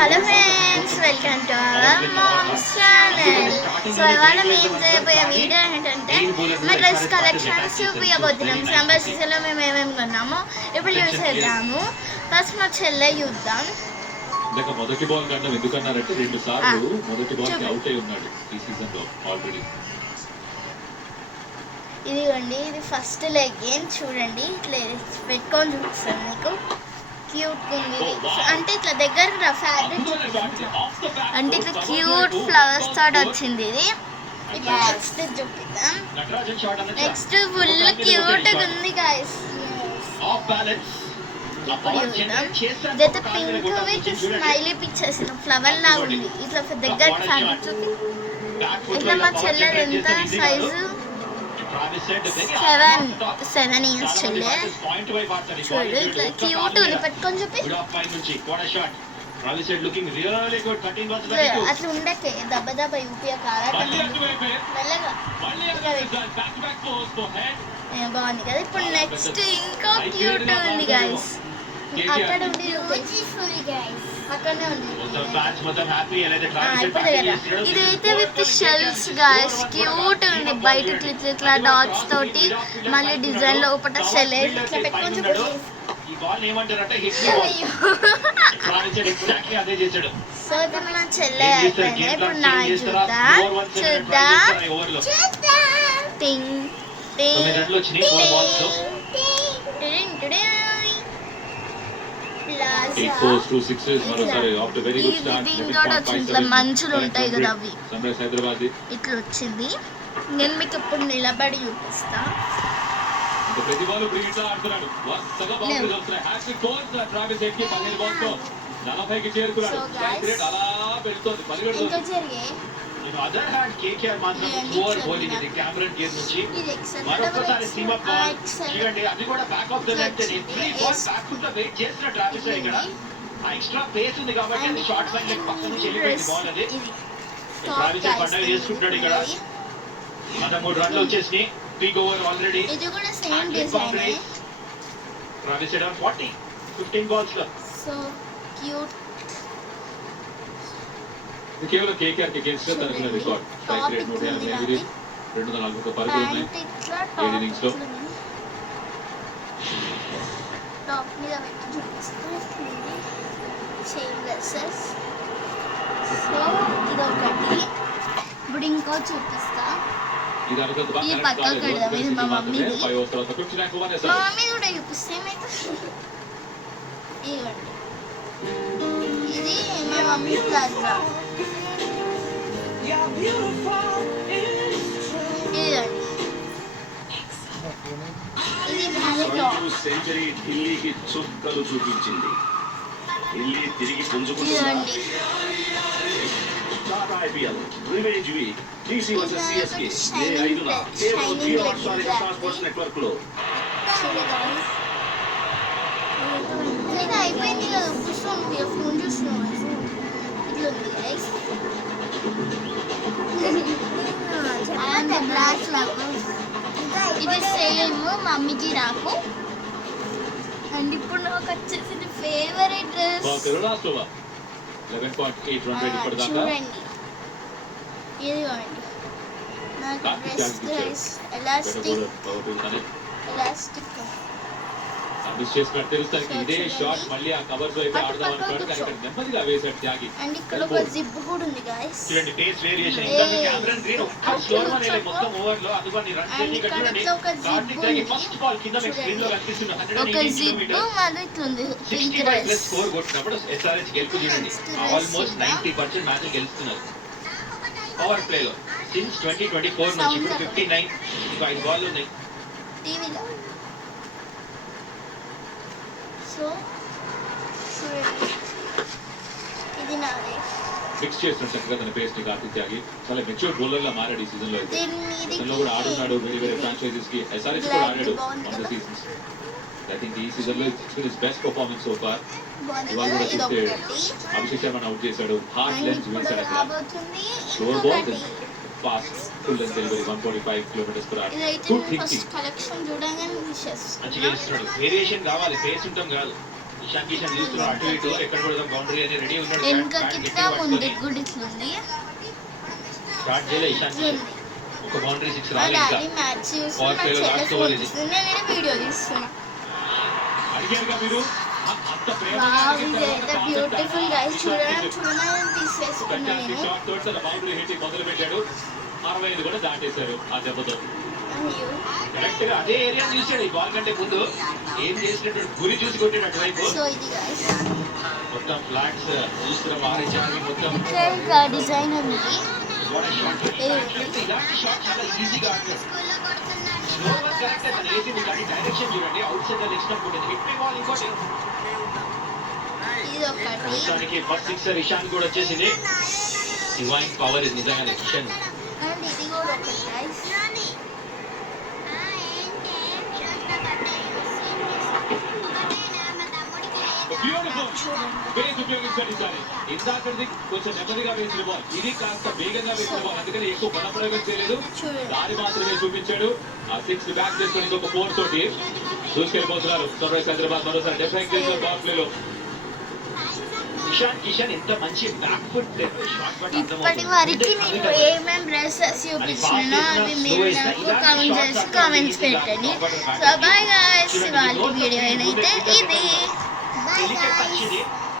Hello friends, welcome to our moms channel. So ఇవాళ మేము చేయబోయే వీడియో ఏంటంటే మా డ్రెస్ కలెక్షన్స్ చూపించబోతున్నాం. సమ్మర్ సీజన్లో మేము ఏమేమి కొన్నామో ఇప్పుడు చూసేద్దాము. ఫస్ట్ మా చెల్లె చూద్దాం. మొదటి బాల్ కన్నా ఎందుకన్నారంటే 2 సార్లు మొదటి బాల్ కి అవుట్ అయి ఉన్నాడు ఈ సీజన్ లో ఆల్రెడీ. ఇదిగోండి, ఇది ఫస్ట్ లెగ్గిన్. చూడండి, ఇట్లా పెట్టుకొని చూపిస్తాను మీకు. క్యూట్ ఉంది. అంటే ఇట్లా దగ్గర ఫ్యాబ్రిక్ అంటే ఇట్లా క్యూట్ ఫ్లవర్స్ తోటి వచ్చింది ఇది. ఇప్పుడు నెక్స్ట్ చూపిద్దాం. నెక్స్ట్ ఫుల్ క్యూట్ ఉంది గాయస్. ఇప్పుడు చూద్దాం. ఇదైతే pink with smiley pictures flower లా ఉంది. ఇట్లా దగ్గర ఫ్యాబ్రిక్ చూపి. ఇట్లా మా చెల్లెలు ఎంత సైజు 7 ఇయర్స్ చెల్లె. చూడు ఇట్లా క్యూట్ ఉంది. పెట్టుకొని చూపి. అట్లా ఉండకే దెబ్బ దెబ్బ యూపీఆ కారాటం మెల్లగా బాగుంది కదా. ఇప్పుడు నెక్స్ట్ ఇంకా క్యూట్ ఉంది గాయస్. అక్కడ ఉంది, అక్కడనే ఉంది. ఇప్పుడు ఇదైతే విత్ షెల్స్ గాయస్. క్యూట్ ఉంది. బయట ఇట్లా డాట్స్ తోటి మళ్ళీ డిజైన్ లోపల షెల్ ఇట్లా పెట్టుకొని సో ఇప్పుడు మన చెల్లె అయిపోయింది. ఇప్పుడు నా చూద్దాం చూద్దాం టింగ్ ఇట్లా మంచులు ఉంటాయి కదా, అవి ఇట్లా వచ్చింది. నేను మీకు ఇప్పుడు నిలబడి చూపిస్తా. అదర్ హ్యాండ్ కేకేఆర్ మాత్రం ఓవర్ బౌలింగ్ ఇది కెమెరన్ గేర్ నుంచి మరొకసారి సీమా బాల్ చూడండి. అది కూడా back of the length every ball back to the weight చేసిన ట్రావిస్ ఇక్కడ ఆ ఎక్స్ట్రా పేస్ ఉంది కాబట్టి అది షార్ట్ లైన్ లెగ్ పక్క నుంచి వెళ్ళిపోయింది బాల్. అది ట్రావిస్ పండగ చేసుకుంటాడు ఇక్కడ. 13 రన్లు వచ్చేసినాయి. Big over already. ఇది కూడా same design. Travis Head 40 15 balls లో. So cute. కేవలం కేకేఆర్ కి అగేన్స్ట్ గా తనకున్న రికార్డ్ స్ట్రైక్ రేట్ 188, 241 పరుగులు ఉన్నాయి 7 ఇన్నింగ్స్ లో. టాప్ మీద పెట్టి చూపిస్తాను. Same dresses. సో ఇది ఒకటి. ఇప్పుడు ఇంకో చూపిస్తా. ఈ పక్కకు పెడదాం. ఇది మా మమ్మీది. మా మమ్మీ కూడా చూపిస్తే ఏమైతుంది. ఇవ్వండి, ఇది మా మమ్మీ ప్లాజా. సెంచరీ ఢిల్లీకి చుక్కలు చూపించింది. ఢిల్లీ తిరిగి పుంజుకుంటుంది. IPL revenge week DC versus CSK May 5న కేవలం Jio Hotstar Star Sports network లో. ఇది అయిపోయింది కదా. కూర్చోండి, ఫోన్ చూస్తున్నాం. ఇట్లా ఉంది గైస్. ఇది సేమ్ మమ్మీకి నాకు. అండ్ ఇప్పుడు నాకు వచ్చేసి ఫేవరెట్ డ్రెస్. చూడండి, ఇదిగోండి నాకు డ్రెస్ గైస్. ఎలాస్టిక్ అండ్ ఇక్కడ ఒక జిప్ కూడా ఉంది గైస్. చూడండి పేస్ వేరియేషన్. ఇంకా కెమెరన్ గ్రీన్ ఒక్క స్లోర్ వన్ అయ్యి మొత్తం ఓవర్ లో అదుగోని రన్ చేసి ఇక్కడ చూడండి. కార్తిక్ తాగి ఫస్ట్ బాల్ కింద మీ స్క్రీన్ లో కనిపిస్తుంది. 180 కిలోమీటర్స్ అది ఇట్లుంది. 65 స్కోర్ కొట్టినప్పుడు ఎస్ఆర్హెచ్ గెలుపు చూడండి. ఆల్మోస్ట్ 90% మ్యాచ్ గెలుస్తున్నారు పవర్ ప్లే లో. సిన్స్ 2024 నుంచి ఇప్పుడు 59 ఇంకా 5 బాల్ ఉన్నాయి టీవీలో. సో చూడండి, ఇది నాదే. ఫిక్స్ చేస్తున్నాడు చక్కగా తన పేస్ ని కార్తిక్ త్యాగి. చాలా మెచ్యూర్ బౌలర్ లా మారాడు ఈ సీజన్ లో. అయితే సీజన్ లో కూడా ఆడున్నాడు. వేరే ఫ్రాంచైజీస్ కి ఎస్ఆర్హెచ్ కూడా ఆడాడు one the seasons. I think ఈ సీజన్ లో it's his best performance so far. ఇవాళ కూడా చూస్తే అభిషేక్ శర్మను అవుట్ చేశాడు. హార్డ్ లెన్స్ వేశాడు అక్కడ. Slower ball fast full length delivery 145 kilometres per hour. ఇదైతే ఫస్ట్ కలెక్షన్ చూడగానే విషెస్ మంచిగా ఇస్తున్నాడు. వేరియేషన్ కావాలి, పేస్ ఉంటాం కాదు. ఇషాన్ కిషన్ చూస్తున్నాడు అటు ఇటు ఎక్కడ కూడా బౌండరీ అని రెడీ ఉన్నాడు. వెనకకిట్లా ముందుకు కూడా ఇట్లుంది. స్టార్ట్ చేయలే ఇషాన్ కిషన్. ఒక బౌండరీ 6 మా రాలేదు ఇంకా. డాడీ మ్యాచ్ చూస్తున్నా, మా చెల్లె ఫోన్ చూస్తుంది, నేను వీడియో తీస్తున్నా. అడిగారుగా మీరు అంత ప్రేమ వావ్, ఇదైతే బ్యూటిఫుల్ గైస్. చూడడం తీసేసుకున్నా నేను. షాట్ తోటి తన బౌండరీ హిట్టింగ్ మొదలు పెట్టాడు. 65 కూడా దాటేశారు ఆ దెబ్బతో. అయ్యో, కరెక్ట్ గా అదే ఏరియా చూసాడు. ఈ బాల్ కంటే ముందు ఏం చేసినట్టు గురి చూసి కొట్టాడు అటువైపు. సో ఇది గైస్ మొత్తం ఫ్లాట్స్ చూస్తున్నాం. ఆరేచాలి మొత్తం. ఇంకా డిజైన్ ఉంది. ఇలాంటి షాట్ చాలా ఈజీగా ఆడతాడు. స్లోవర్ కరెక్ట్ అతను వేసింది కానీ డైరెక్షన్ చూడండి. అవుట్ సైడ్ లెగ్ స్టంప్ ఉంటుంది. హిట్ మే బాల్ ఇంకోటి. ఇది ఒకటి. ప్రస్తుతానికి ఫస్ట్ సిక్సర్ ఇషాన్ కూడా వచ్చేసింది. డివైన్ పవర్ ఇది నిజంగానే ఇషాన్. అండ్ ఇది కూడా ఒకటి గైస్. బేస్ ఉపయోగించాడు ఈసారి. ఇందాకది కొంచెం నెమ్మదిగా వేసిన బాల్, ఇది కాస్త వేగంగా వేసిన బాల్. అందుకని ఎక్కువ బల ప్రయోగం చేయలేదు, దారి మాత్రమే చూపించాడు. ఆ 6 బ్యాక్ చేసుకొని ఇంకొక 4 తోటి దూసుకెళ్ళిపోతున్నారు సన్ రైజర్స్ హైదరాబాద్. మరోసారి డెఫెక్ట్ చేసిన బాల్ ప్లేలో ఇషాన్ కిషన్ ఎంత మంచి బ్యాక్ ఫుట్ షాట్ పట్ ఇప్పటి వరకు నేను ఏమేమి డ్రెస్సెస్ చూపించినానో అవి మీరు నాకు కామెంట్స్ పెట్టండి. సో బాయ్ గైస్, ఇవాళ వీడియో అయితే ఇది. Bye delicate guys. టచ్ ఇది.